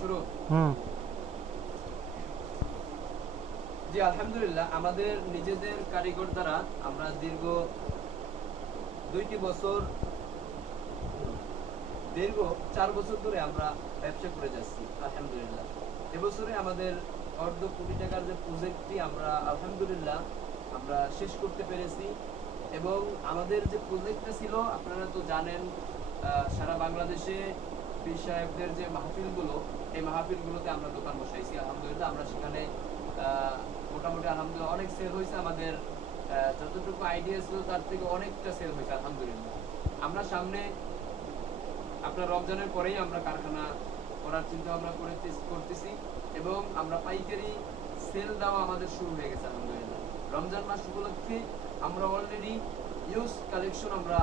শুরু। জি আলহামদুলিল্লাহ, আমাদের নিজেদের কারিগর দ্বারা আমরা দীর্ঘ 4 বছর ধরে আমরা ব্যবসা করে যাচ্ছি আলহামদুলিল্লাহ। এবছরে আমাদের অর্ধ কোটি টাকার যে প্রজেক্টটি আমরা আলহামদুলিল্লাহ আমরা শেষ করতে পেরেছি। এবং আমাদের যে প্রজেক্টটা ছিল আপনারা তো জানেন, সারা বাংলাদেশে পীর সাহেবদের যে মাহফিলগুলো, এই মাহফিলগুলোতে আমরা দোকান বসাইছি আলহামদুলিল্লাহ। আমরা সেখানে মোটামুটি আলহামদুলিল্লাহ অনেক সেল হয়েছে। আমাদের যতটুকু আইডিয়া ছিল তার থেকে অনেকটা সেল হয়েছে আলহামদুলিল্লাহ। আমরা সামনে আপনার রমজানের পরেই আমরা কারখানা করার চিন্তা ভাবনা করতেছি এবং আমরা পাইকারি সেল দেওয়া আমাদের শুরু হয়ে গেছে আলহামদুলিল্লাহ। রমজান মাস উপলক্ষে আমরা অলরেডি ইউজ কালেকশন আমরা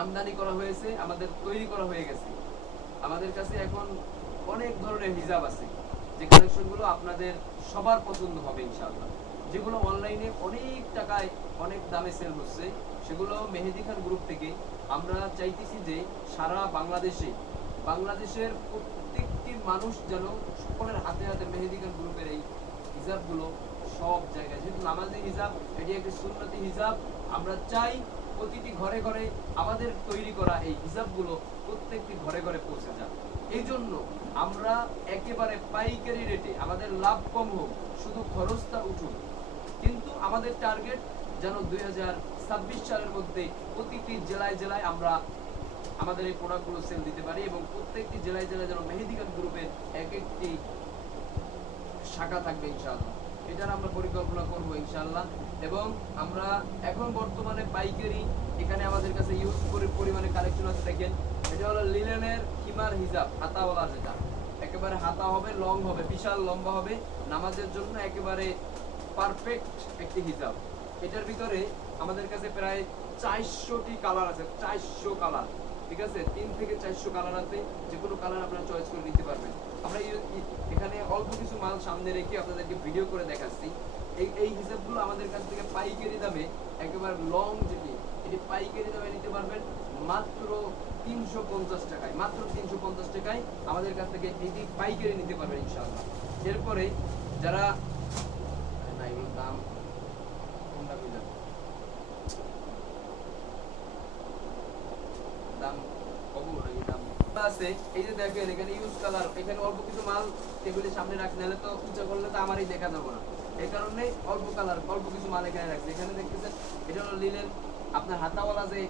আমদানি করা হয়েছে, আমাদের তৈরি করা হয়ে গেছে। আমাদের কাছে এখন অনেক ধরনের হিজাব আছে, যে কালেকশনগুলো আপনাদের সবার পছন্দ হবে ইনশাআল্লাহ। যেগুলো অনলাইনে অনেক টাকায় অনেক দামে সেল হচ্ছে, সেগুলো মেহেদি খান গ্রুপ থেকে আমরা চাইতেছি যে সারা বাংলাদেশের প্রত্যেকটি মানুষ যেন সকলের হাতে হাতে মেহেদি খান গ্রুপের এই হিজাবগুলো সব জায়গায়, যেহেতু নামাজি হিজাব, এটি একটি সুন্নতি হিজাব, আমরা চাই প্রতিটি ঘরে ঘরে আমাদের তৈরি করা এই হিজাবগুলো প্রত্যেকটি ঘরে ঘরে পৌঁছে যাবে। এই জন্য আমরা একেবারে পাইকারি রেটে, আমাদের লাভ কম হোক, শুধু খরচটা উঠুক, কিন্তু আমাদের টার্গেট যেন 2026 সালের মধ্যে প্রতিটি জেলায় জেলায় আমরা আমাদের এই প্রোডাক্টগুলো সেল দিতে পারি এবং প্রত্যেকটি জেলায় জেলায় যেন মেহেদি খান গ্রুপের এক একটি শাখা থাকবে ইনশাআল্লাহ। এটার আমরা পরিকল্পনা করব ইনশাআল্লাহ। এবং আমরা এখন বর্তমানে পাইকারি এখানে আমাদের কাছে ইউজ পরিমাণে কালেকশন আছে। দেখেন, এটা হলো লিলেনের খিমার হিজাব, হাতাওয়ালা, যেটা একেবারে হাতা হবে, লং হবে, বিশাল লম্বা হবে, নামাজের জন্য একেবারে পারফেক্ট একটি হিজাব। এটার ভিতরে আমাদের কাছে প্রায় 400টি কালার আছে, 400 কালার, ঠিক আছে, 3 থেকে 400 কালার আছে, যে কোনো কালার আপনারা চয়েস করে নিতে পারবেন। আমরা এখানে অল্প কিছু মাল সামনে রেখে আপনাদেরকে ভিডিও করে দেখাচ্ছি। এই হিসাবগুলো আমাদের কাছ থেকে পাইকারি দামে, একেবারে লং যেটি, এটি পাইকারি দামে নিতে পারবেন মাত্র 350 টাকায়। মাত্র 350 টাকায় আমাদের কাছ থেকে এটি পাইকারি নিতে পারবেন ইনশাআল্লাহ। এরপরে যারা দাম আছে, এই যে দেখেন এখানে ইউজ কালার, এখানে অল্প কিছু মাল টেবিলের সামনে রাখতে, নাহলে তো উঁচা করলে তো আমারই দেখা যাবে না। এই কারণে অল্প কালার, অল্প কিছু মাল এখানে রাখছে। এখানে দেখতেছেন এটা হলো লিলেন, আপনার হাতাওয়ালা যে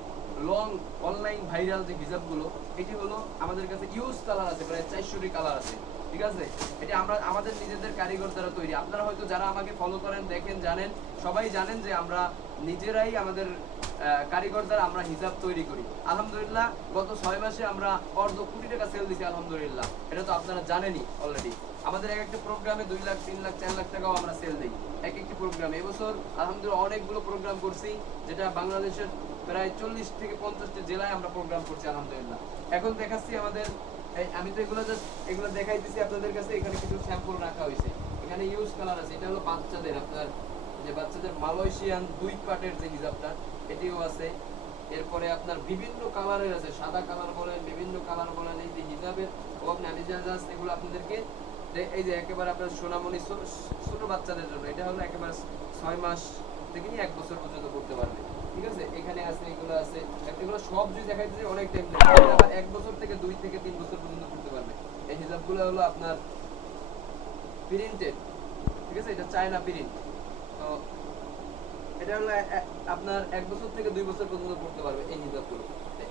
লং অনলাইন ভাইরাল যে হিজাবগুলো, এটি হলো আমাদের কাছে ইউজ কালার আছে, প্রায় 400টি কালার আছে, ঠিক আছে। এটি আমরা আমাদের নিজেদের কারিগর দ্বারা তৈরি। আপনারা হয়তো যারা আমাকে ফলো করেন, দেখেন, জানেন, সবাই জানেন যে আমরা নিজেরাই আমাদের কারিগর দ্বারা আমরা হিজাব তৈরি করি আলহামদুলিল্লাহ। গত 6 মাসে আমরা অর্ধ কোটি টাকা সেল দিছি আলহামদুলিল্লাহ। এটা তো আপনারা জানেনই অলরেডি। আমাদের এক একটা প্রোগ্রামে 2 লাখ, 3 লাখ, 4 লাখ টাকাও আমরা সেল দিই এক একটি প্রোগ্রামে। এবছর আলহামদুলিল্লাহ অনেকগুলো প্রোগ্রাম করছি, যেটা বাংলাদেশের প্রায় 40 থেকে 50টি জেলায় আমরা প্রোগ্রাম করছি আলহামদুলিল্লাহ। এখন দেখাচ্ছি আমাদের, আমি তো এগুলো দেখাইতেছি আপনাদের কাছে। এখানে কিছু স্যাম্পল রাখা হয়েছে, এখানে ইউজ কালার আছে। এটা হলো বাচ্চাদের, আপনার যে বাচ্চাদের মালয়েশিয়ান 2 পার্টের যে হিজাবটা, এটিও আছে। এরপরে আপনার বিভিন্ন কালারের আছে, সাদা কালার বলেন, বিভিন্ন কালার বলেন, এই যে হিজাবের ও আপনি আলিজাজ, এগুলো আপনাদেরকে এই যে একেবারে আপনার সোনামণি ছোট বাচ্চাদের জন্য, এটা হলো একেবারে 6 মাস থেকে নিয়ে 1 বছর পর্যন্ত করতে পারবে, ঠিক আছে। এখানে আছে, এগুলো আছে, এগুলো সব যদি দেখাইতে অনেক টাইম লাগে, আবার 1 বছর থেকে 2 থেকে 3 বছর পর্যন্ত করতে পারবে। এই হিজাবগুলো হলো আপনার প্রিন্টেড, ঠিক আছে, এটা চায়না প্রিন্ট। তো এটা হলো আপনার 1 বছর থেকে 2 বছর পর্যন্ত করতে পারবে এই হিজাবগুলো।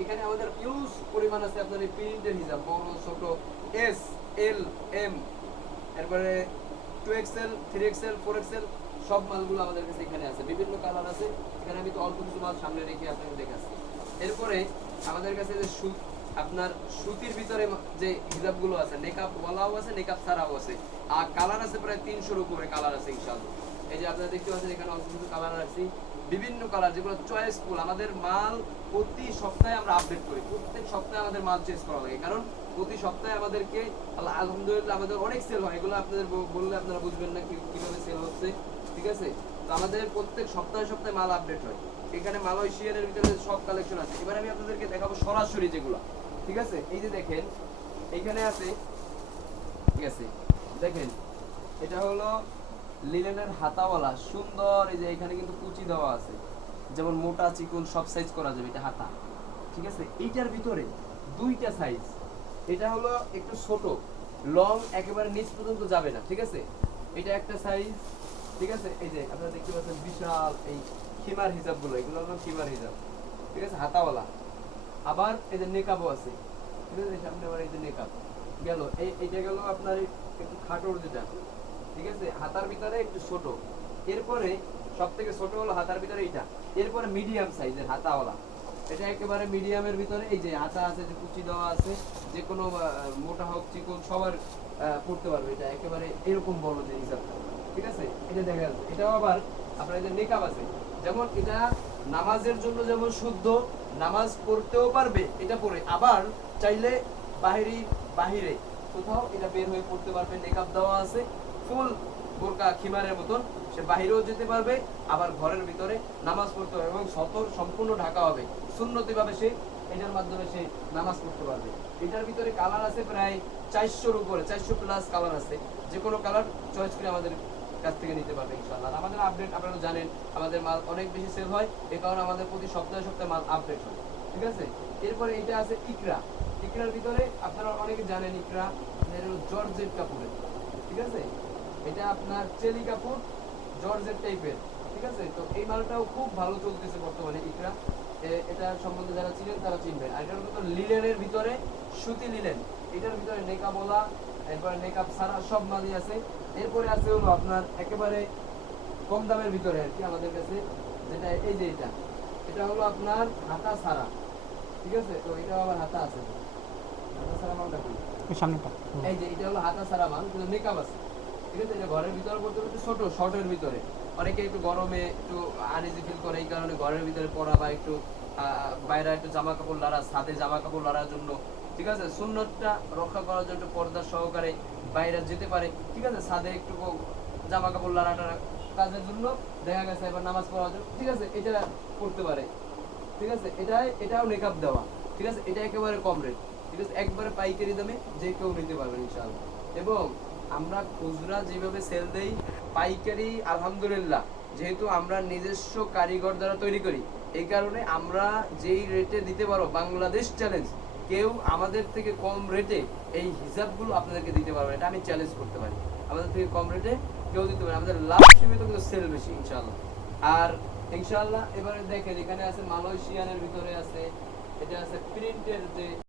এখানে আমাদের ইউজ পরিমাণ আছে আপনার এই প্রিন্টের হিজাব, বড় ছোট, এস, এল, এম, এরপরে 2XL, 3XL, 4XL, সব মালগুলো আমাদের কাছে এখানে আছে। বিভিন্ন কালার আছে, এখানে আমি তো অল্প কিছু মাল সামনে রেখে আপনাকে দেখাচ্ছি। এরপরে আমাদের কাছে যে আপনার সুতির ভিতরে যে হিজাবগুলো আছে, নেকাব ওয়ালাও আছে, নেকাব ছাড়াও আছে, আর কালার আছে প্রায় 300-এর উপরে কালার আছে ইনশাআল্লাহ। এই যে আপনারা দেখতে পাচ্ছেন এখানে অল্প কিছু কালার রাখছি, বিভিন্ন কালার, যেগুলো চয়েসফুল। আমাদের মাল প্রতি সপ্তাহে আমরা আপডেট করি, প্রত্যেক সপ্তাহে আমাদের মাল চেঞ্জ করা লাগে, কারণ প্রতি সপ্তাহে আমাদেরকে আলহামদুলিল্লাহ আমাদের অনেক সেল হয়। এগুলো আপনাদের বললে আপনারা বুঝবেন না কিভাবে সেল হচ্ছে, ঠিক আছে। তো আমাদের প্রত্যেক সপ্তাহে সপ্তাহে মাল আপডেট হয়। এখানে মালয়েশিয়ানের ভিতরে সব কালেকশন আছে। এবার আমি আপনাদেরকে দেখাবো সরাসরি যেগুলো, ঠিক আছে। এই যে দেখেন, এইখানে আছে, ঠিক আছে, দেখেন এটা হলো লিলেনের হাতাওয়ালা সুন্দর। এই যে এখানে কিন্তু কুচি দেওয়া আছে, যেমন মোটা চিকন সব সাইজ করা যাবে, এটা হাতা, ঠিক আছে। এইটার ভিতরে দুইটা সাইজ, এটা হলো একটু ছোট, লং একেবারে নিচ পর্যন্ত যাবে না, ঠিক আছে, এটা একটা সাইজ, ঠিক আছে। এই যে আপনারা দেখতে পাচ্ছেন বিশাল এই খিমার হিজাব গুলো, এগুলো হলো খিমার হিজাব, ঠিক আছে, হাতাওয়ালা। আবার এই যে নেকাবও আছে, ঠিক আছে, সামনে আবার এই যে নেকাব গেল, এইটা গেল আপনার একটু খাটোর যেটা, ঠিক আছে, হাতার ভিতরে একটু ছোট। এরপরে সব থেকে ছোট হলো হাতার ভিতরে এইটা। এরপরে মিডিয়াম সাইজের হাতাওয়ালা, এটা একেবারে মিডিয়ামের ভিতরে, এই যে হাতা আছে, যে কুচি দেওয়া আছে, যে কোনো মোটা হোক চিকন সবার পড়তে পারবে, এটা একেবারে এরকম বড় যে হিসাবটা, ঠিক আছে। এটা দেখা যাচ্ছে, এটাও আবার আপনার এই যে নেকাব আছে, যেমন এটা নামাজের জন্য যেমন শুদ্ধ, নামাজ পড়তেও পারবে এটা পরে, আবার চাইলে বাহিরে কোথাও এটা বের হয়ে পড়তে পারবে, নেকাব দেওয়া আছে, ফুল বোরকা খিমারের মতন, সে বাহিরেও যেতে পারবে, আবার ঘরের ভিতরে নামাজ পড়তে পারবে, এবং সম্পূর্ণ ঢাকা হবে সুন্নতি ভাবে, সে এটার মাধ্যমে সে নামাজ পড়তে পারবে। এটার ভিতরে কালার আছে প্রায় 400-র উপরে, 400 প্লাস কালার আছে, যে কোনো কালার চয়েস করে আমাদের কাছ থেকে নিতে পারবে ইনশাআল্লাহ। আমাদের আপডেট আপনারা জানেন, আমাদের মাল অনেক বেশি সেল হয়, এই কারণে আমাদের প্রতি সপ্তাহে সপ্তাহে মাল আপডেট হয়, ঠিক আছে। এরপরে এটা আছে ইকরা। ইকরার ভিতরে আপনারা অনেকে জানেন, ইকরা জর্জেট কাপড়ের, ঠিক আছে, এটা আপনার চেলি কাপড় জর্জেট টাইপের, ঠিক আছে। তো এই মালটাও খুব ভালো চলতেছে বর্তমানে ইকরা, এটা সম্বন্ধে যারা চিনেন তারা চিনবেন। আর এটার ভিতরে লিলেনের ভিতরে সুতি লিলেন, এটার ভিতরে নেকাবলা, এরপরে নেকাব সারা সব মালই আছে। এরপরে আছে হলো আপনার একেবারে কম দামের ভিতরে আর কি আমাদের কাছে, যেটা এই যে এটা হলো আপনার হাতা সারা, ঠিক আছে। তো এটা আবার হাতা আছে, হাতা সারা মালটা কি সামনেটা, এই যে এটা হলো হাতা সারা মাল, কিন্তু নেকাব আছে, ঠিক আছে। এটা ঘরের ভিতরে পড়তে একটু ছোট, শর্টের ভিতরে, অনেকে একটু গরমে একটু আনইজি ফিল করে, এই কারণে ঘরের ভিতরে পরা বা একটু বাইরে একটু জামা কাপড় লড়া, ছাদে জামা কাপড় লড়ার জন্য, ঠিক আছে, সুন্নতটা রক্ষা করার জন্য পর্দা সহকারে বাইরে যেতে পারে, ঠিক আছে, ছাদে একটু জামা কাপড় লড়াটা কাজের জন্য দেখা গেছে, এবার নামাজ পড়ার জন্য, ঠিক আছে, এটা করতে পারে, ঠিক আছে। এটাও নেকাব দেওয়া, ঠিক আছে, এটা একেবারে কম রেট, ঠিক আছে, একবারে পাইকারি দামে যে কেউ নিতে পারবেন ইনশাআল্লাহ। এবং আমরা খুচরা যেভাবে সেল দেই, পাইকারি আলহামদুলিল্লাহ যেহেতু আমরা নিজস্ব কারিগর দ্বারা তৈরি করি, এই কারণে আমরা যেই রেটে দিতে পারো, বাংলাদেশ চ্যালেঞ্জ, কেউ আমাদের থেকে কম রেটে এই হিসাবগুলো আপনাদেরকে দিতে পারবে, এটা আমি চ্যালেঞ্জ করতে পারি, আমাদের থেকে কম রেটে কেউ দিতে পারে। আমাদের লাভ সীমিত, কিন্তু সেল বেশি ইনশাআল্লাহ। আর ইনশাআল্লাহ এবারে দেখেন, এখানে আছে মালয়েশিয়ানের ভিতরে আছে, এটা আছে প্রিন্টের যে